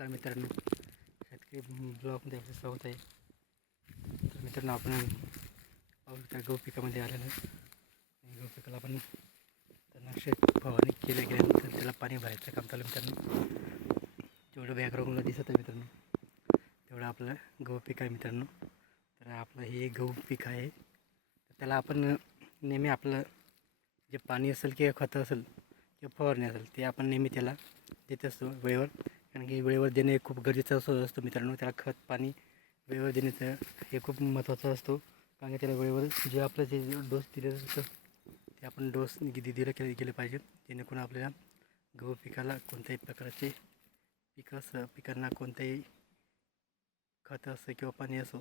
नमस्कार मित्रांनो. शेतकरी ब्लॉगमध्ये आपलं स्वागत आहे. तर मित्रांनो आपण पाहू शकता गहू पिकामध्ये आलेलं आहे. गहू पिकाला आपण तणनाशक फवारणी केल्या गेल्यानंतर त्याला पाणी भरायचं काम चालू मित्रांनो. जेवढं बॅकग्राऊंडला दिसत आहे मित्रांनो तेवढं आपलं गहू पीक आहे मित्रांनो. तर आपलं हे गहू पीक आहे. तर त्याला आपण नेहमी आपलं जे पाणी असेल किंवा खतं असेल किंवा फवारणी असेल ते आपण नेहमी त्याला देत असतो वेळेवर. कारण की वेळेवर देणे खूप गरजेचं असं असतं मित्रांनो. त्याला खत पाणी वेळेवर देण्याचं हे खूप महत्त्वाचं असतो. कारण की त्याला वेळेवर जे आपलं जे डोस दिलेलं असतं ते आपण डोस दिलं केलं गेलं पाहिजे. जेणेकरून आपल्याला गहू पिकाला कोणत्याही प्रकारचे पिकं पिकांना कोणत्याही खत असं किंवा पाणी असो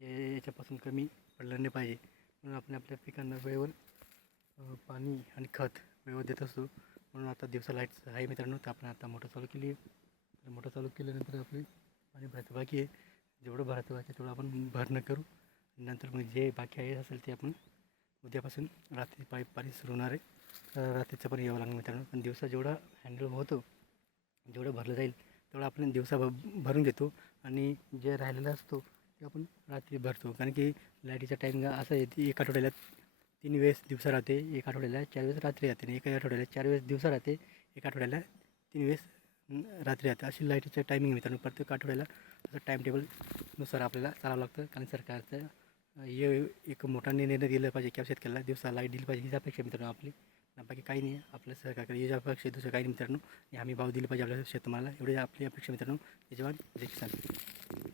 हे याच्यापासून कमी पडलं नाही पाहिजे. म्हणून आपण आपल्या पिकांना वेळेवर पाणी आणि खत वेळेवर देत असतो. म्हणून आता दिवसा लाइट आहे मित्रांनो तर आपण आता मोटर चालू केली तर मोटर चालू केल्यानंतर आपली पाणी भरायचं बाकी आहे. जेवढं भरायचं बाकी आहे तेवढं आपण भरणं करू. नंतर मग जे बाकी आहे असेल ते आपण उद्यापासून रात्री पाईप पाणी सुरू होणार आहे. तर रात्रीचं पण यावं लागणार मित्रांनो. पण दिवसा जेवढा हँडल होतो जेवढं भरलं जाईल तेवढं आपण दिवसा भ भरून घेतो. आणि जे राहिलेलं असतो ते आपण रात्री भरतो. कारण की लाईटीचा टाईम असा येते एक आठवड्याला तीन वेळेस दिवसा राहते एक आठवड्याला चार वेळेस रात्री राहते आणि एका आठवड्याला चार वेळेस दिवसा राहते एक आठवड्याला तीन वेळेस रात्री राहते अशी लाईटीच्या टायमिंग मित्रांनो. प्रत्येक आठवड्याला असं टाईम टेबलनुसार आपल्याला चालावं लागतं. कारण सरकारचं हे एक मोठा निर्णय दिला पाहिजे किंवा शेतकऱ्याला दिवसा लाइट दिली पाहिजे हीच अपेक्षा मित्रांनो आपली. बाकी काही नाही आपल्या सरकारकडे हीच अपेक्षा आहे, दुसरं काही नाही मित्रांनो. आम्ही भाव दिले पाहिजे आपल्या शेतमाला एवढी आपली अपेक्षा मित्रांनो. जय जवान जय किसान.